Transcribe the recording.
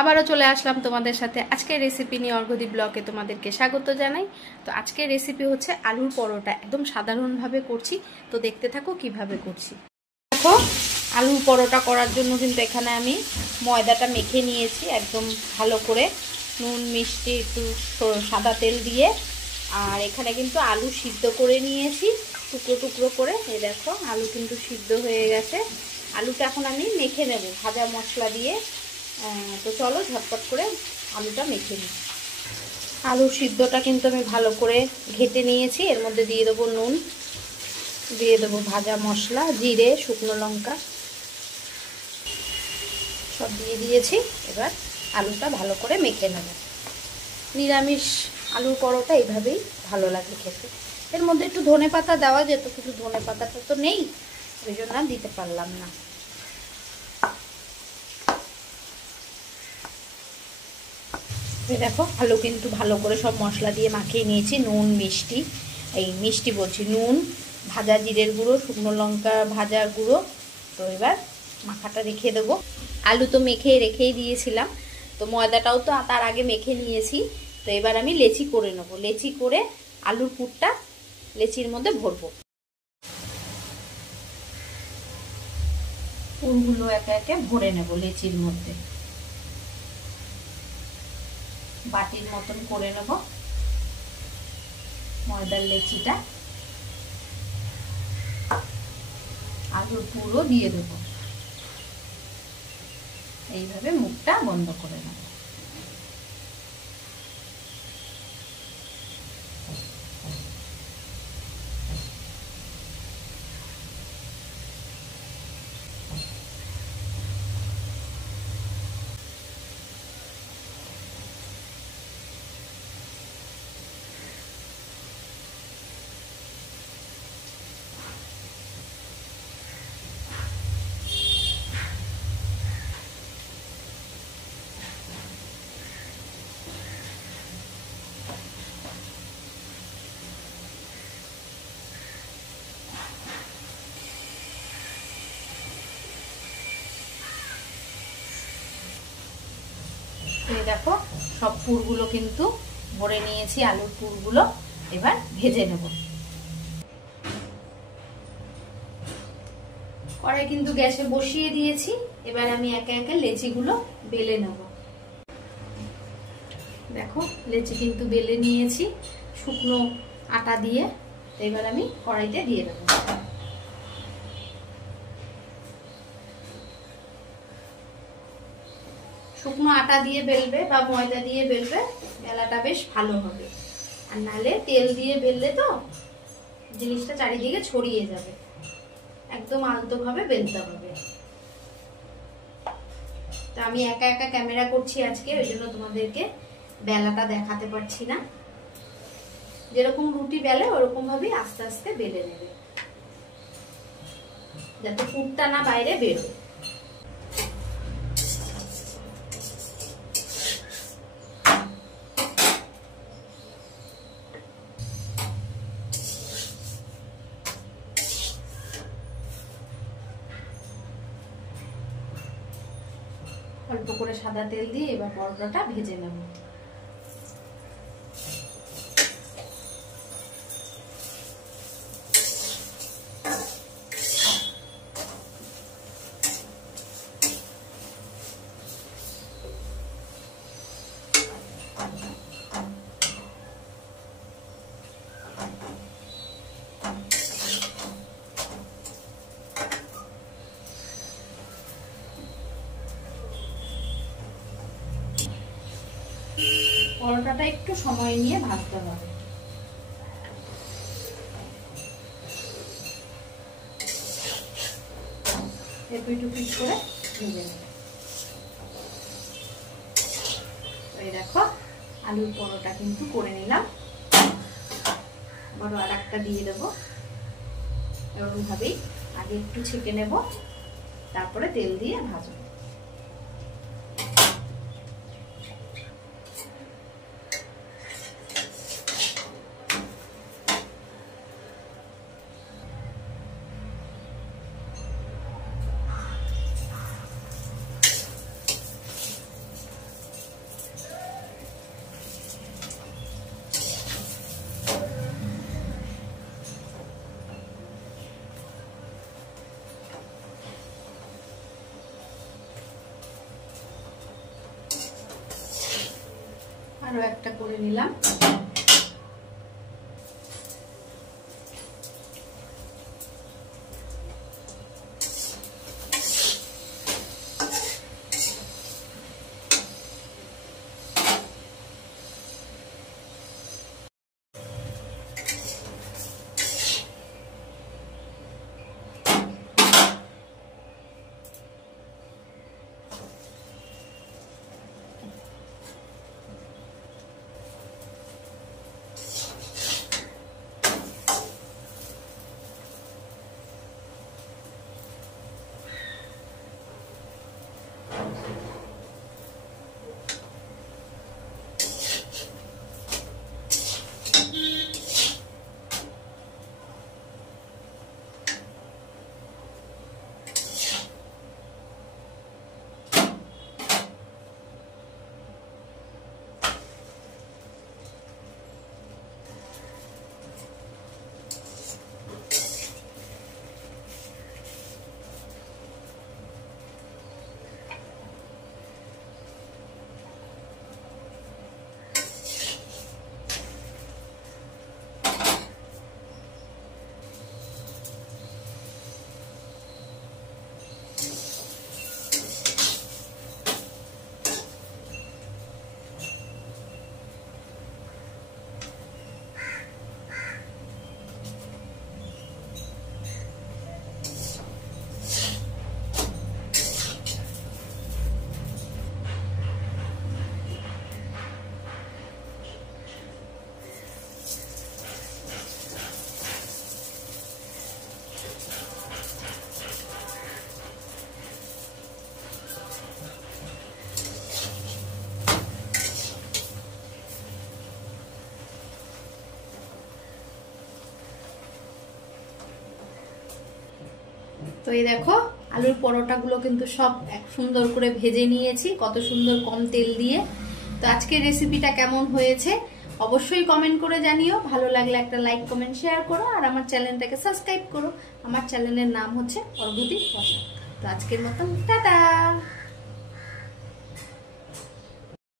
আবারও চলে আসলাম তোমাদের সাথে আজকের রেসিপি নিয়ে। অর্ঘদী ব্লগে তোমাদেরকে স্বাগত জানাই। তো আজকের রেসিপি হচ্ছে আলুর পরোটা, একদম সাধারণভাবে করছি। তো দেখতে থাকো কিভাবে করছি। দেখো, আলুর পরোটা করার জন্য কিন্তু এখানে আমি ময়দাটা মেখে নিয়েছি একদম ভালো করে, নুন মিষ্টি একটু সাদা তেল দিয়ে। আর এখানে কিন্তু আলু সিদ্ধ করে নিয়েছি টুকরো টুকরো করে। এই দেখো, আলু কিন্তু সিদ্ধ হয়ে গেছে। আলুটা এখন আমি মেখে নেব ভাজা মশলা দিয়ে। তো চলো ঝটপট করে আলুটা মেখে নিই। আলুর সিদ্ধটা কিন্তু আমি ভালো করে ঘেটে নিয়েছি। এর মধ্যে দিয়ে দেবো নুন, দিয়ে দেবো ভাজা মশলা, জিরে, শুকনো লঙ্কা সব দিয়ে দিয়েছি। এবার আলুটা ভালো করে মেখে নেব। নিরামিষ আলুর পরোটা এইভাবেই ভালো লাগে খেতে। এর মধ্যে একটু ধনেপাতা দেওয়া যেত, কিন্তু ধনেপাতাটা তো নেই, ওই জন্য দিতে পারলাম না। দেখো, আলু কিন্তু ভালো করে সব মশলা দিয়ে মাখিয়ে নিয়েছি। নুন মিষ্টি, এই মিষ্টি বলছি, নুন, ভাজা জিরের গুঁড়ো, শুকনো লঙ্কা ভাজার গুঁড়ো। তো এবার মাখাটা রেখে দেবো। আলু তো মেখে রেখেই দিয়েছিলাম, তো ময়দাটাও তো তার আগে মেখে নিয়েছি। তো এবার আমি লেচি করে নেবো। লেচি করে আলুর পুরটা লেচির মধ্যে ভরবো। পুরগুলো একে একে ভরে নেব লেচির মধ্যে। বাটির মতন করে নেব ময়দার লেচিটা। আলুর পুরো দিয়ে দেবো। এইভাবে মুখটা বন্ধ করে নেব। দেখো, সব পুরগুলো কিন্তু ভরে নিয়েছি, আলুর পুরগুলো। এবার ভেজে নেব। কড়াই কিন্তু গ্যাসে বসিয়ে দিয়েছি। এবার আমি একে একে লেচিগুলো বেলে নেব। দেখো, লেচি কিন্তু বেলে নিয়েছি শুকনো আটা দিয়ে। এবার আমি কড়াইতে দিয়ে দেবো। শুকনো আটা দিয়ে বেলবে বা ময়দা দিয়ে বেলবে, বেলাটা বেশ ভালো হবে। আর নালে তেল দিয়ে বেললে তো জিনিসটা চারিদিকে ছড়িয়ে যাবে। একদম আলতোভাবে বেলতে হবে। তো আমি একা একা ক্যামেরা করছি আজকে, ওই জন্য তোমাদেরকে বেলাটা দেখাতে পারছি না। যেরকম রুটি বেলে ওরকম ভাবেই আস্তে আস্তে বেলে নেবে, যাতে পুরটা না বাইরে বেরোয়। অল্প করে সাদা তেল দিয়ে এবার পরোটাটা ভেজে নেব। পরোটাটা একটু সময় নিয়ে ভাজতে হবে। এপিট ওপিট করে ভেজে নেব। এই দেখো, আলুর পরোটা কিন্তু করে নিলাম। আবারও আর একটা দিয়ে দেবো। এরকম ভাবেই আগে একটু ছেঁকে নেব, তারপরে তেল দিয়ে ভাজবো। আরো একটা করে নিলাম। তো এই দেখো আলুর পরোটাগুলো কিন্তু সব এক সুন্দর করে ভেজে নিয়েছি, কত সুন্দর কম তেল দিয়ে। তো আজকের রেসিপিটা কেমন হয়েছে অবশ্যই কমেন্ট করে জানিও। ভালো লাগলে একটা লাইক কমেন্ট শেয়ার করো, আর আমার চ্যানেলটাকে সাবস্ক্রাইব করো। আমার চ্যানেলের নাম হচ্ছে অর্ঘদীপ বসাক। তো আজকের মতন টাটা।